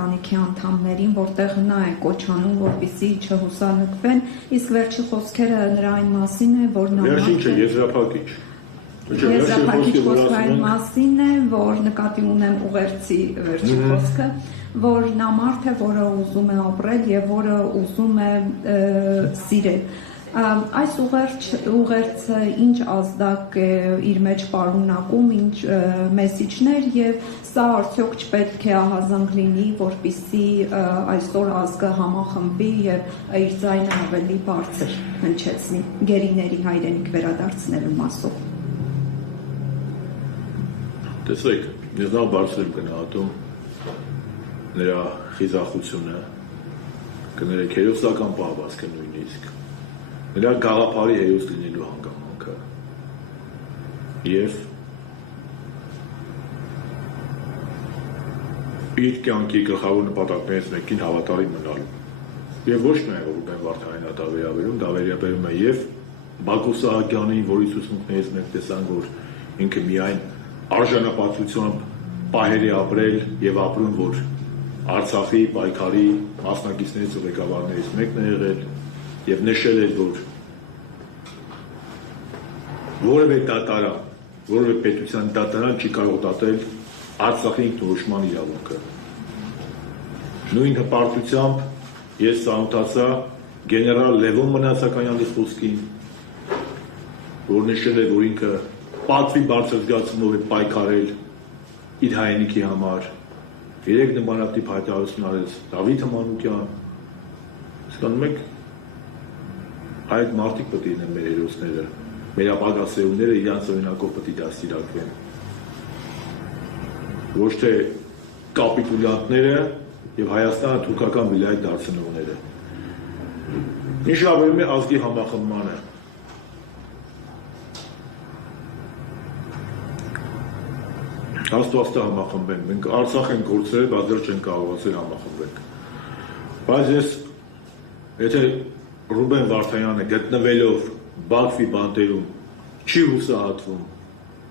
ընտանիքի անդամներին, որտեղ նա է կոչանում, որպեսզի չհուսանքվեն, իսկ վերջի խոսքերը նրա այն մասին է, որ նա Եզրափակիչ խոսքը այն մասին է, որ նկատի ունեմ ուղերձի վերջի խոսքը, որ նա մարդ է, որը ուզում է ապրել եւ որը ուզում է սիրել։ Այս ուղերձը ինչ ազդակ է իր մեջ պարունակում, ինչ մեսիջներ եւ սա արդյոք չպետք է ահազանգ լինի, որպեսզի այսօր ազգը համախմբի եւ իր ձայնը ավելի բարձր հնչեցնի գերիների հայրենիք վերադարձնելու մասով։ Տեսեք, ես նա բարձր եմ գնահատում նրա խիզախությունը, կներեք հերոսական պահվածքը նույնիսկ, նրա գաղափարի հերոս լինելու հանգամանքը և իր կյանքի գլխավոր նպատակներից մեկին հավատարիմ մնալու և ոչ միայն Ռուբեն Վարդանյանին դա վերաբերում, դա վերաբերում է և Բակո Սահակյանին, որի ցուցմունքներից մենք տեսանք, որ ինքը միայն արժանապատվությամբ պահեր է ապրել և ապրում, որ Արցախի պայքարի մասնակիցներից ու ղեկավարներից մեկն է եղել և նշել էր, որ որևէ դատարան, որևէ պետության դատարան չի կարող դատել Արցախի ինքնորոշման իրավունքը։ Նույն հպարտությամբ ես ծանոթացա գեներալ Լևոն Մնացականյանի խոսքին, որ նշել է, որ ինքը պատվի բարձր զգացումով է պայքարել իր հայրենիքի համար, երեք նմանատիպ հայտարարություն արեց Դավիթ Մանուկյան, հասկանում եք, այդ մարդիկ պետք է լինեն մեր հերոսները, մեր ապագա սերունդները իրանց օրինակով պետք է դաստիարակվեն, ոչ թե կապիտուլյանտները եւ Հայաստանը թուրքական վիլայետ դարձնողները։ Ինչ շաբերում է ազգի համախմբմանը։ Աստվածը համախմբենք, մենք Արցախ ենք գործել, բայց դեռ չենք կարողացել համախմբենք։ Բայց ես, եթե Ռուբեն Վարդանյանը գտնվելով Բաքվի բանտերում չի հուսահատվում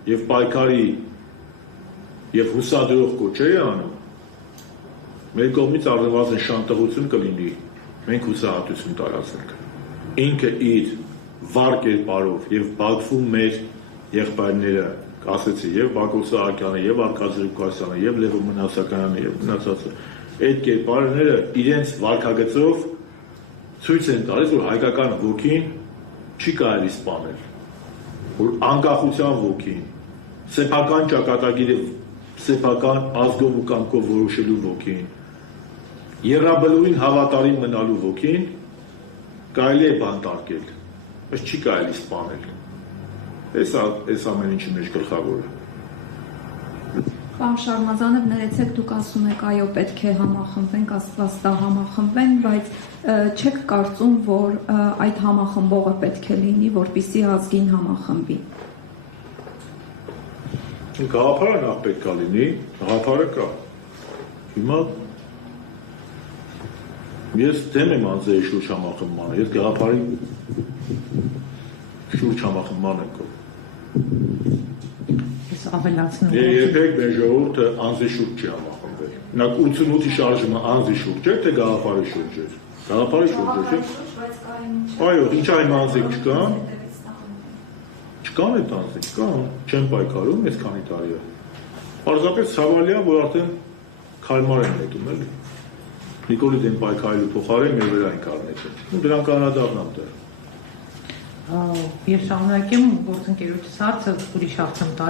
եւ պայքարի եւ հուսադրող կոչեր է անում, մեր կողմից առնվազն շանտեղություն կլինի, մենք հուսահատություն տարածենք։ Ինքը իր վառ կերպարով եւ Բաքվում մեր եղբայրները ասեցի եւ Բակո Սահակյանը, եւ Արկադի Ղուկասյանը, եւ Լևոն Մնացականյանը, եւ մնացածը, այդ կերպարները իրենց վարքագծով ցույց են տալիս, որ հայկական ոգին չի կարելի սպանել, որ անկախության ոգին, սեփական ճակատագիրը, սեփական ազգով ու կամքով որոշելու ոգին, եռաբլուրին հավատարիմ մնալու ոգին կարելի է բանտարկել, բայց չի կարելի սպանել։ Այս ամեն ինչի մեջ գլխավորը։ Պարոն Շարմազանով, ներեցեք, դուք ասում եք, այո, պետք է համախմբենք, Աստված տա համախմբեն, բայց չեք կարծում, որ այդ համախմբողը պետք է լինի, որպեսզի ազգին համախմբի։ Գաղափարը նախ պետք է լինի, գաղափարը կա։ Հիմա ես դեմ եմ անձերի շուրջ համախմբմանը, ես գաղափարի շուրջ համախմբման եմ կողմ։ Երբեք մեր ժողովուրդը անձի շուրջ չի համախմբել։ Մենակ 88-ի շարժումը անձի շուրջ էր, թե գաղափարի շուրջ էր։ Գաղափարի շուրջ էր։ Այո, ինչ այն անձիկ չկան։ Չկան այդ անձիկ, կան, չեն պայքարում այս քանի տարի է։ Պարզապես ցավալի է, որ արդեն քալմար են նետում էլի։ Նիկոլի դեմ պայքարելու փոխարեն մեր վրա են կառնեցել։ Ու դրանք կանադառնան դեռ։ Ես շարունակեմ գործընկերոջս հարցը ուրիշ հարցում տալ